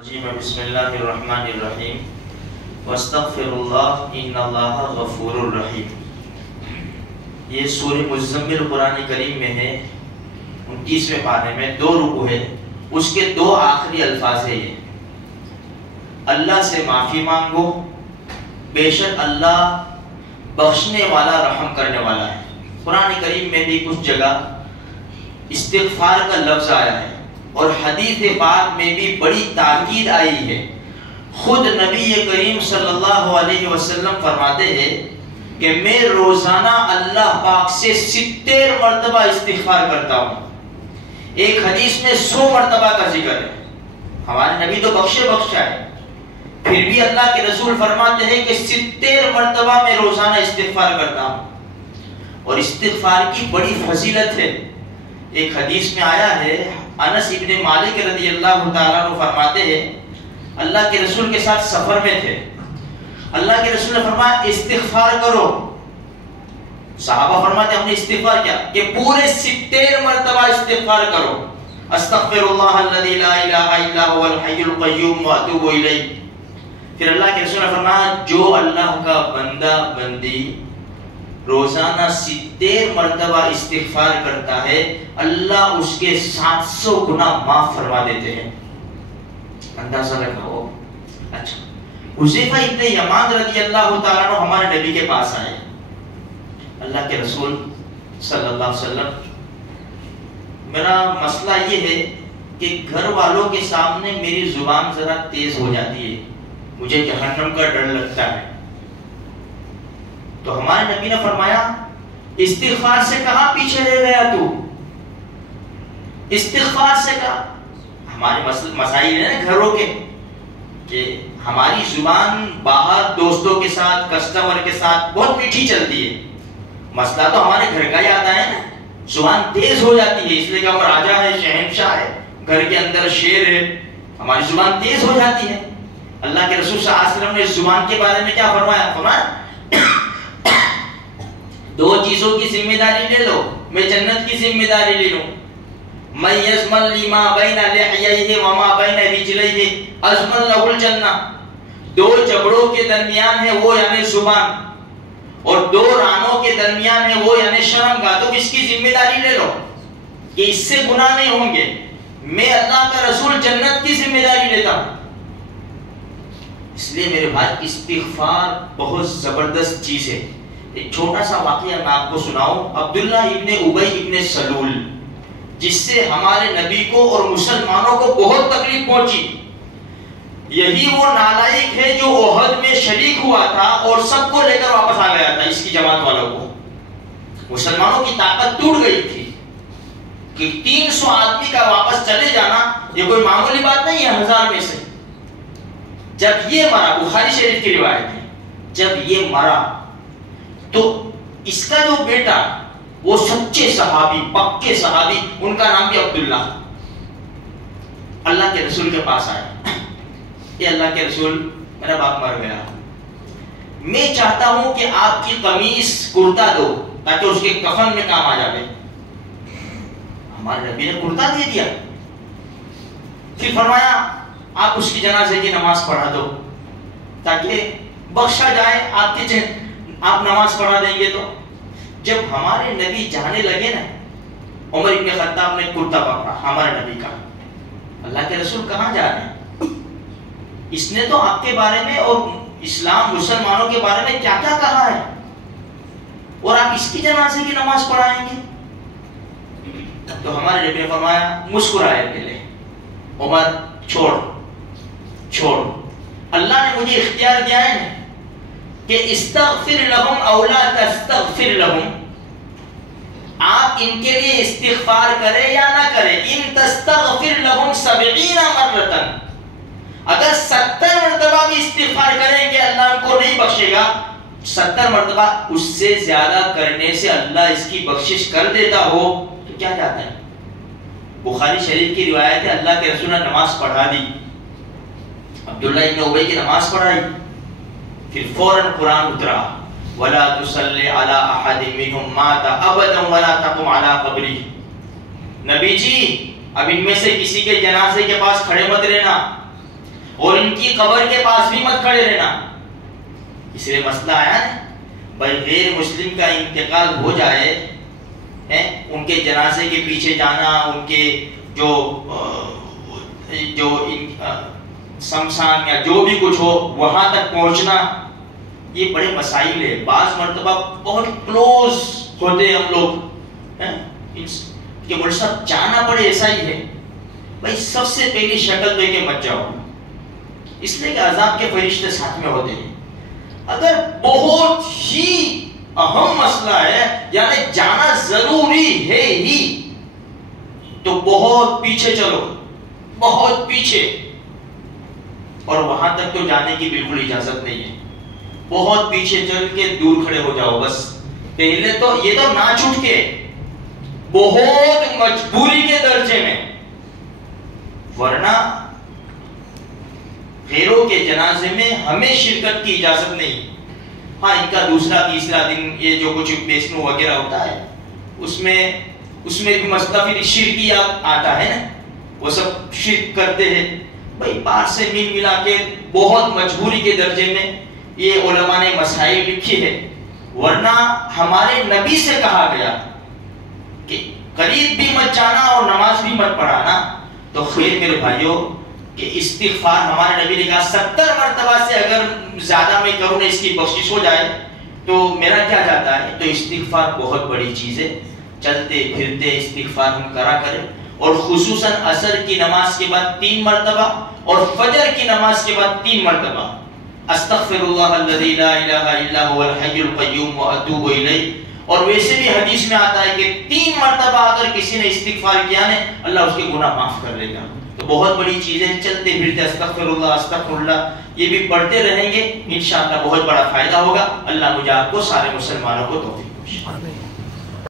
بسم اللہ الرحمن الرحیم واستغفر اللہ ان اللہ غفور الرحیم۔ یہ سورہ مزمل قرآن کریم میں ہے، 29ویں پارے میں 2 رکوع ہے، اس کے 2 آخری الفاظ ہے یہ اللہ سے معافی مانگو، بے شک اللہ بخشنے والا رحم کرنے والا ہے۔ قرآن کریم میں بھی کچھ جگہ استغفار کا لفظ آیا ہے اور حدیث پاک میں بھی بڑی تاکید آئی ہے۔ خود نبی کریم صلی اللہ علیہ وسلم فرماتے ہیں کہ میں روزانہ اللہ پاک سے 70 مرتبہ استغفار کرتا ہوں۔ ایک حدیث میں 100 مرتبہ کا ذکر ہے۔ ہمارے نبی تو بخشا ہے، پھر بھی اللہ کے رسول فرماتے ہیں کہ 70 مرتبہ میں روزانہ استغفار کرتا ہوں، اور استغفار کی بڑی فضیلت ہے۔ ایک حدیث میں آیا ہے، انس ابن مالک رضی اللہ تعالیٰ عنہ فرماتے ہیں اللہ کے رسول کے ساتھ سفر میں تھے، اللہ کے رسول نے فرمایا استغفار کرو۔ صحابہ فرماتے ہم نے استغفار کیا کہ پورے 70 مرتبہ استغفار کرو، استغفر اللہ الذی لا الہ الا هو الحی القیوم واتوب الیہ۔ پھر اللہ کے رسول نے فرمایا جو اللہ کا بندہ بندی روزانہ 70 مرتبہ استغفار کرتا ہے، اللہ اس کے 700 گناہ معاف فرما دیتے ہیں۔ اندازہ لگاؤ۔ اچھا، حذیفہ ابن یمان رضی اللہ تعالیٰ عنہ ہمارے نبی کے پاس آئے، اللہ کے رسول صلی اللہ علیہ وسلم میرا مسئلہ یہ ہے کہ گھر والوں کے سامنے میری زبان ذرا تیز ہو جاتی ہے، مجھے جہنم کا ڈر لگتا ہے۔ تو ہمارے نبی نے فرمایا استغفار سے کہاں پیچھے رہ گیا تو؟ استغفار سے کہا، ہمارے مسائل ہیں نا گھروں کے کہ ہماری زبان باہر دوستوں کے ساتھ کسٹمر کے ساتھ بہت میٹھی چلتی ہے، مسئلہ تو ہمارے گھر کا ہی آتا ہے نا، زبان تیز ہو جاتی ہے، اس لیے کہ ہم راجا ہے، شہنشاہ ہے، گھر کے اندر شیر ہے، ہماری زبان تیز ہو جاتی ہے۔ اللہ کے رسول صلی اللہ علیہ وسلم نے اس زبان کے بارے میں کیا فرمایا؟ فرمایا 2 چیزوں کی ذمہ داری لے لو، میں جنت کی ذمہ داری لے لوں۔ من یضمن لی ما بین لحییہ وما بین رجلیہ اضمن لہ الجنہ۔ 2 جبڑوں کے درمیان ہے وہ یعنی زبان، اور 2 رانوں کے درمیان ہے وہ یعنی شرمگاہ، تم اس کی ذمہ داری لے لو کہ اس سے گناہ نہیں ہوں گے، میں اللہ کا رسول جنت کی ذمہ داری لیتا ہوں۔ اس لیے میرے بھائی استغفار بہت زبردست چیز ہے۔ ایک چھوٹا سا واقعہ میں آپ کو سناؤں، عبداللہ ابن ابی ابن سلول، جس سے ہمارے نبی کو اور مسلمانوں کو بہت تکلیف پہنچی، یہی وہ نالائق ہے جو احد میں شریک ہوا تھا اور سب کو لے کر واپس آ گیا تھا، اس کی جماعت والوں کو۔ مسلمانوں کی طاقت ٹوٹ گئی تھی کہ 300 آدمی کا واپس چلے جانا یہ کوئی معمولی بات نہیں ہے 1000 میں سے۔ جب یہ مرا، بخاری شریف کی روایت ہے، جب یہ مرا تو اس کا جو بیٹا وہ سچے صحابی، پکے صحابی، ان کا نام بھی عبداللہ، اللہ کے رسول کے پاس آئے، کہ اللہ کے رسول میرا باپ مر گیا، میں چاہتا ہوں کہ آپ کی قمیص کرتا دو تاکہ اس کے کفن میں کام آ جائے۔ ہمارے نبی نے کرتا دے دیا، پھر فرمایا آپ اس کی جنازے کی نماز پڑھا دو تاکہ بخشا جائے، آپ نماز پڑھا دیں گے تو۔ جب ہمارے نبی جانے لگے نا، عمر ابن خطاب نے کرتا پکڑا ہمارے نبی کا، اللہ کے رسول کہاں جا رہے ہیں؟ اس نے تو آپ کے بارے میں اور اسلام مسلمانوں کے بارے میں کیا کیا کہا ہے، اور آپ اس کی جنازے کی نماز پڑھائیں گے؟ تو ہمارے نبی نے فرمایا مسکرائے پہلے، عمر چھوڑ، اللہ نے مجھے اختیار دیا ہے کہ استغفر لہم او لا تستغفر لہم، آپ ان کے لیے استغفار کریں یا نہ کریں، ان تستغفر لہم 70 مرتن، اگر 70 مرتبہ بھی استغفار کریں گے اللہ ان کو نہیں بخشے گا، 70 مرتبہ اس سے زیادہ کرنے سے اللہ اس کی بخشش کر دیتا ہو تو کیا جاتا ہے۔ بخاری شریف کی روایت ہے اللہ کے رسول نے نماز پڑھا دی، عبداللہ ابن ابی کی نماز پڑھائی، پھر فوراً قرآن اترا وَلَا تُصَلِّ عَلَىٰ أَحَدٍ مِّنْهُمْ مَاتَ أَبَدًا وَلَا تَقُمْ عَلَىٰ قَبْرِهِ۔ نبی جی اب ان میں سے کسی کے جنازے کے پاس کھڑے مت رہنا، اور ان کی قبر کے پاس بھی مت کھڑے رہنا. اس لیے مسئلہ آیا نا بھائی غیر مسلم کا انتقال ہو جائے ان کے جنازے کے پیچھے جانا, ان کے جو شمشان یا جو بھی کچھ ہو وہاں تک پہنچنا, یہ بڑے مسائل ہے. بعض مرتبہ بہت کلوز ہوتے ہیں ہم لوگ کہ مجھ سب جانا پڑے, ایسا ہی ہے. بھائی سب سے پہلی شکل دے کے مت جاؤ, اس لیے کہ عذاب کے فرشتے ساتھ میں ہوتے ہیں. اگر بہت ہی اہم مسئلہ ہے یعنی جانا ضروری ہے ہی تو بہت پیچھے چلو, بہت پیچھے, اور وہاں تک تو جانے کی بالکل اجازت نہیں ہے. بہت پیچھے چل کے دور کھڑے ہو جاؤ بس. پہلے تو یہ تو نہ چھوٹ کے, بہت مجبوری کے درجے میں, ورنہ غیروں کے جنازے میں ہمیں شرکت کی اجازت نہیں. ہاں ان کا دوسرا تیسرا دن یہ جو کچھ بیسنو وغیرہ ہوتا ہے اس میں بھی مسئلہ پھر شرکیات آتا ہے نا, وہ سب شرک کرتے ہیں. بھائی پار سے مل ملا کے بہت مجبوری کے درجے میں یہ علماء نے مسائل لکھی ہے. ورنہ ہمارے نبی سے کہا گیا کہ قریب بھی مت جانا اور نماز بھی مت پڑھانا. تو خیر میرے بھائیوں کہ استغفار ہمارے نبی نے کہا 70 مرتبہ سے اگر زیادہ میں کروں اس کی بخشش ہو جائے تو میرا کیا جاتا ہے. تو استغفار بہت بڑی چیز ہے. چلتے پھرتے استغفار ہم کرا کریں, اور خصوصاً عصر کی نماز کے بعد 3 مرتبہ اور فجر کی نماز کے بعد 3 مرتبہ استغفر اللہ الذی لا الہ الا هو الحی القیوم واتوب الیہ. اور ویسے بھی حدیث میں آتا ہے کہ 3 مرتبہ اگر کسی نے استغفار کیا نا اللہ اس کے گناہ معاف کر لے گا. تو بہت بڑی چیز ہے. چلتے پھرتے استغفر اللہ یہ بھی پڑھتے رہیں گے انشاءاللہ بہت بڑا فائدہ ہوگا. اللہ مجھے آپ کو سارے مسلمانوں کو توفیق بخشے.